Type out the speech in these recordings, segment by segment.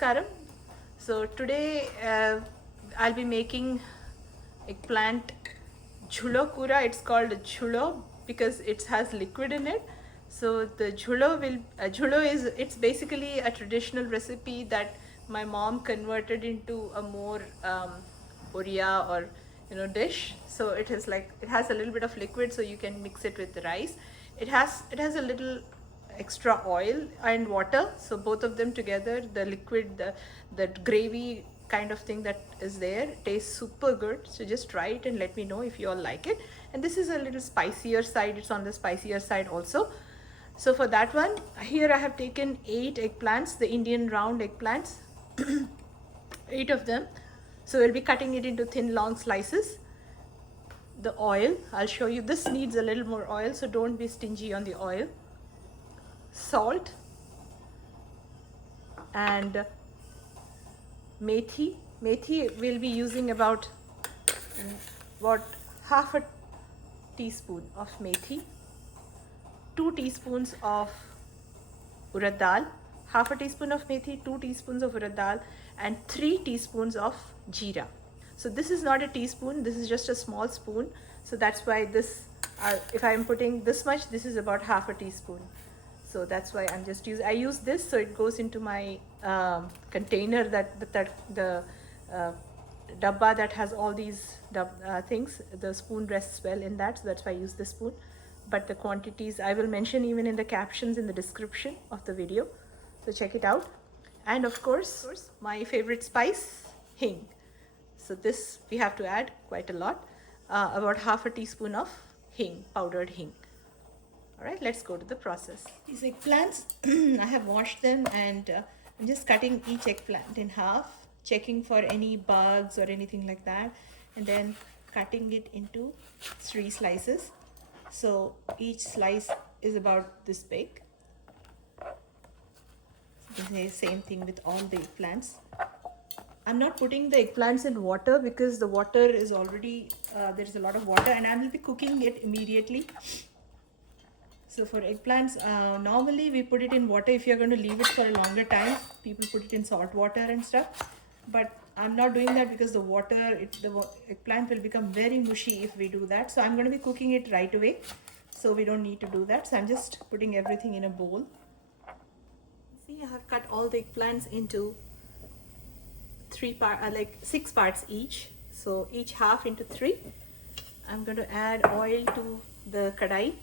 Namaskaram. So today I'll be making eggplant Jhulo kura. It's called Jhulo because it has liquid in it. So the Jhulo is it's basically a traditional recipe that my mom converted into a more Oriya or dish. So it is like it has a little bit of liquid, so you can mix it with the rice. It has a little extra oil and water, so both of them together, the liquid, the gravy kind of thing that is there tastes super good. So just try it and let me know if you all like it. And this is a little spicier side, it's on the spicier side also. So for that one, here I have taken 8 eggplants, the Indian round eggplants, 8 of them. So we'll be cutting it into thin long slices. The oil, I'll show you, this needs a little more oil, so don't be stingy on the oil. Salt and methi. Methi we'll be using about half a teaspoon of methi, 2 teaspoons of urad dal, half a teaspoon of methi, 2 teaspoons of urad dal, and 3 teaspoons of jeera. So this is not a teaspoon, this is just a small spoon. So that's why this, if I'm putting this much, this is about half a teaspoon. So that's why I'm just using, I use this so it goes into my container, the dabba that has all these things. The spoon rests well in that, so that's why I use this spoon. But the quantities I will mention even in the captions in the description of the video, so check it out. And of course my favorite spice, hing. So this we have to add quite a lot, about half a teaspoon of hing, powdered hing. All right, let's go to the process. These eggplants, I have washed them, and I'm just cutting each eggplant in half, checking for any bugs or anything like that, and then cutting it into 3 slices. So each slice is about this big. The same thing with all the eggplants. I'm not putting the eggplants in water because the water is already, there is a lot of water, and I will be cooking it immediately. So for eggplants, normally we put it in water if you're going to leave it for a longer time. People put it in salt water and stuff. But I'm not doing that because the eggplant will become very mushy if we do that. So I'm going to be cooking it right away. So we don't need to do that. So I'm just putting everything in a bowl. See, I have cut all the eggplants into 6 parts each. So each half into 3. I'm going to add oil to the kadai.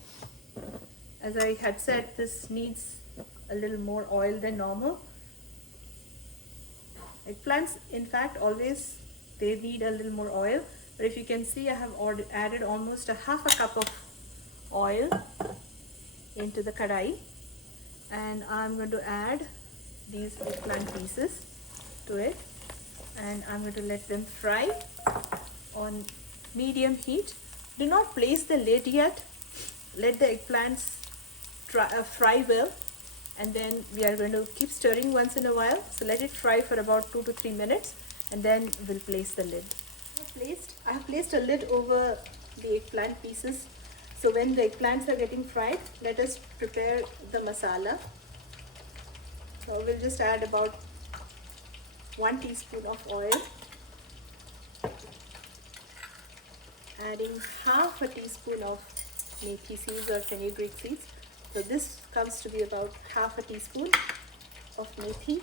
As I had said, this needs a little more oil than normal. Eggplants, in fact, always they need a little more oil. But if you can see, I have added almost a half a cup of oil into the kadai. And I'm going to add these eggplant pieces to it. And I'm going to let them fry on medium heat. Do not place the lid yet. Let the eggplants fry well, and then we are going to keep stirring once in a while. So let it fry for about 2 to 3 minutes, and then we'll place the lid. I have placed a lid over the eggplant pieces. So when the eggplants are getting fried, let us prepare the masala. So we'll just add about 1 teaspoon of oil, adding half a teaspoon of methi seeds or fenugreek seeds. So this comes to be about half a teaspoon of methi.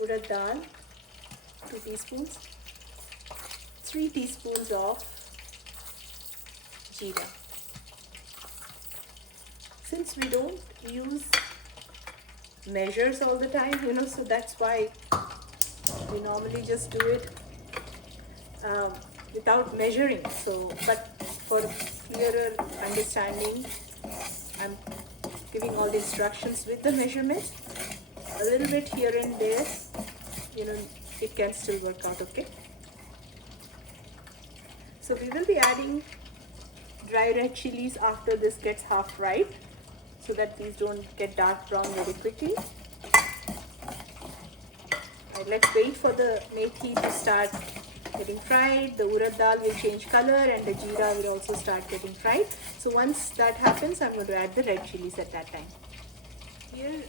Urad dal, 2 teaspoons. 3 teaspoons of jeera. Since we don't use measures all the time, so that's why we normally just do it without measuring. So, but for clearer understanding, I'm giving all the instructions with the measurements. A little bit here and there, it can still work out okay. So we will be adding dry red chilies after this gets half fried, so that these don't get dark brown very quickly. Let's wait for the methi to start getting fried. The urad dal will change color and the jeera will also start getting fried. So once that happens, I'm going to add the red chilies at that time. Here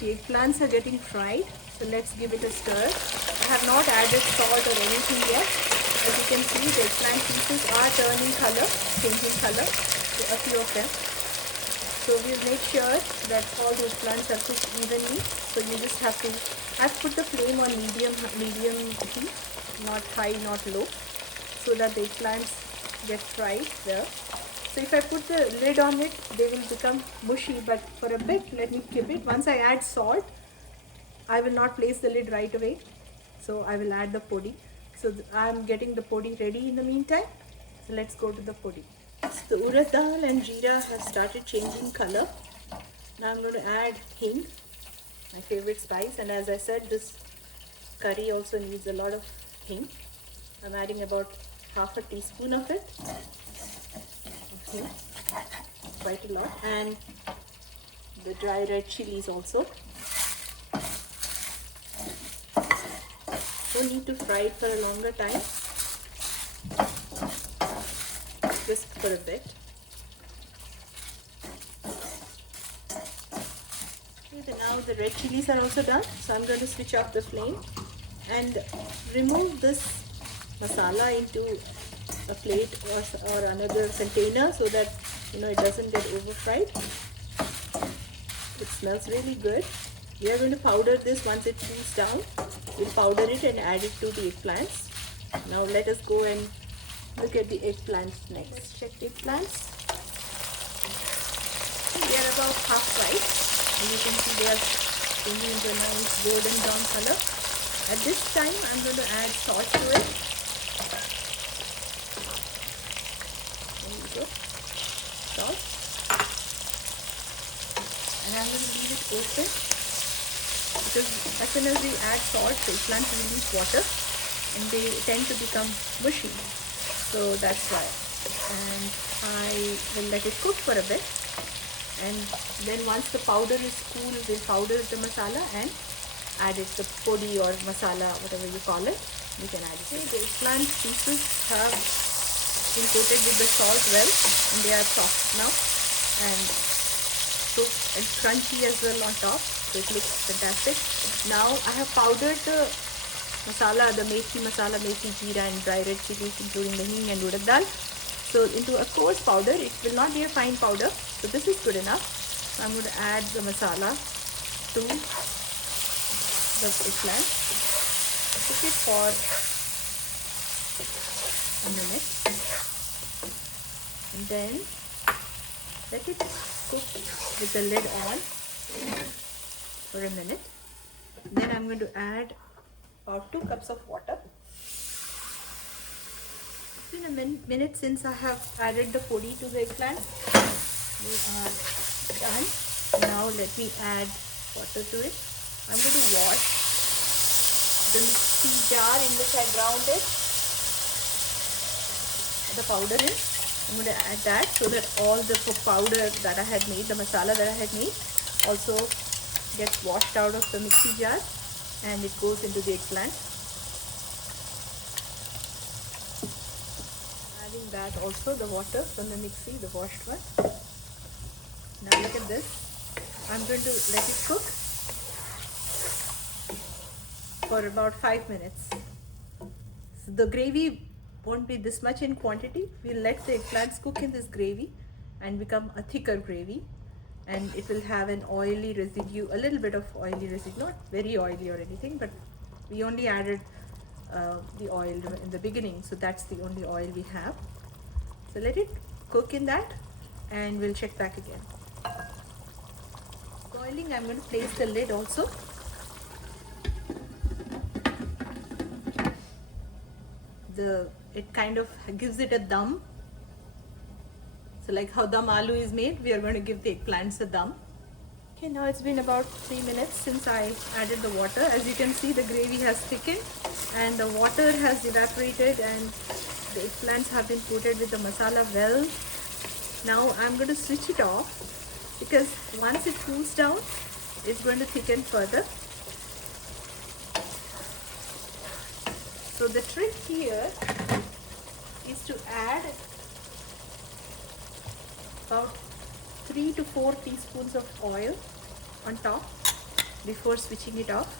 the eggplants are getting fried. So let's give it a stir. I have not added salt or anything yet. As you can see, the eggplant pieces are turning color, changing color, so a few of them. So we'll make sure that all the eggplants are cooked evenly. So you just have to, I've put the flame on medium heat, not high, not low, so that the eggplants get fried there. So if I put the lid on it, they will become mushy, but for a bit, let me keep it. Once I add salt, I will not place the lid right away. So I will add the podi. So I'm getting the podi ready in the meantime. So let's go to the podi. So the urad dal and jeera have started changing color. Now I'm going to add hing, my favorite spice. And as I said, this curry also needs a lot of hing. I'm adding about half a teaspoon of it. Quite a lot. And the dry red chilies also. Don't need to fry it for a longer time, just for a bit. Okay, now the red chilies are also done, so I'm going to switch off the flame and remove this masala into a plate or another container so that it doesn't get over fried. It smells really good. We are going to powder this once it cools down. We'll powder it and add it to the eggplants. Now let us go and look at the eggplants next. Let's check the eggplants. They are about half fried. And you can see they are changing into a nice golden brown color. At this time, I'm going to add salt to it. There you go. Salt. And I'm going to leave it open, because as soon as we add salt, the eggplants release water and they tend to become mushy. So that's why. And I will let it cook for a bit. And then once the powder is cool, we'll powder the masala and add it, the podi or masala, whatever you call it. You can add it. Okay, the eggplant pieces have been coated with the salt well, and they are soft now. And so it's crunchy as well on top, so it looks fantastic. Now I have powdered the masala, the methi masala, methi, jeera and dry red chilies, including the hing and urad dal. So into a coarse powder, it will not be a fine powder, so this is good enough. So I'm going to add the masala to the eggplant. Cook it for a minute and then let it cook with the lid on for a minute. Then I'm going to add about 2 cups of water. It's been a minute since I have added the podi to the eggplant. We are done. Now let me add water to it. I'm going to wash the mixie jar in which I ground it, the powder in. I'm going to add that so that all the powder that I had made, the masala that I had made, also gets washed out of the mixie jar and it goes into the eggplant. Adding that also, the water from the mixie, the washed one. Now look at this. I'm going to let it cook for about 5 minutes. So the gravy won't be this much in quantity. We'll let the eggplants cook in this gravy and become a thicker gravy, and it will have an oily residue, a little bit of oily residue, not very oily or anything, but we only added the oil in the beginning, so that's the only oil we have. So let it cook in that and we'll check back again. Boiling, I'm going to place the lid also. It kind of gives it a dum. So like how dum aloo is made, we are going to give the eggplants a dum. Okay, now it's been about 3 minutes since I added the water. As you can see, the gravy has thickened and the water has evaporated and the eggplants have been coated with the masala well. Now I'm going to switch it off because once it cools down, it's going to thicken further. So the trick here is to add about 3 to 4 teaspoons of oil on top before switching it off.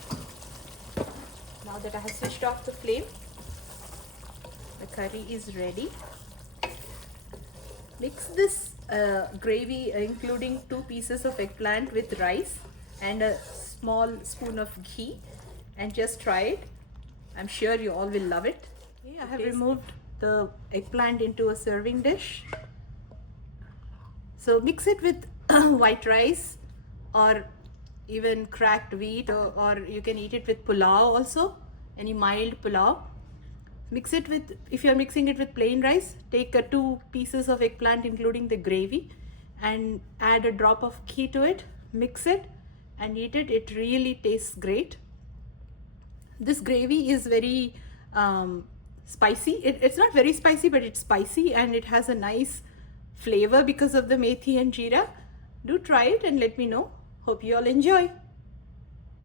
Now that I have switched off the flame, the curry is ready. Mix this gravy including 2 pieces of eggplant with rice and a small spoon of ghee and just try it. I'm sure you all will love it. Okay, I have removed the eggplant into a serving dish. So mix it with white rice or even cracked wheat, or you can eat it with pulao also, any mild pulao. Mix it with, if you're mixing it with plain rice, take 2 pieces of eggplant including the gravy and add a drop of ghee to it, mix it and eat it. It really tastes great. This gravy is very spicy. It's not very spicy, but it's spicy and it has a nice flavor because of the methi and jeera. Do try it and let me know. Hope you all enjoy.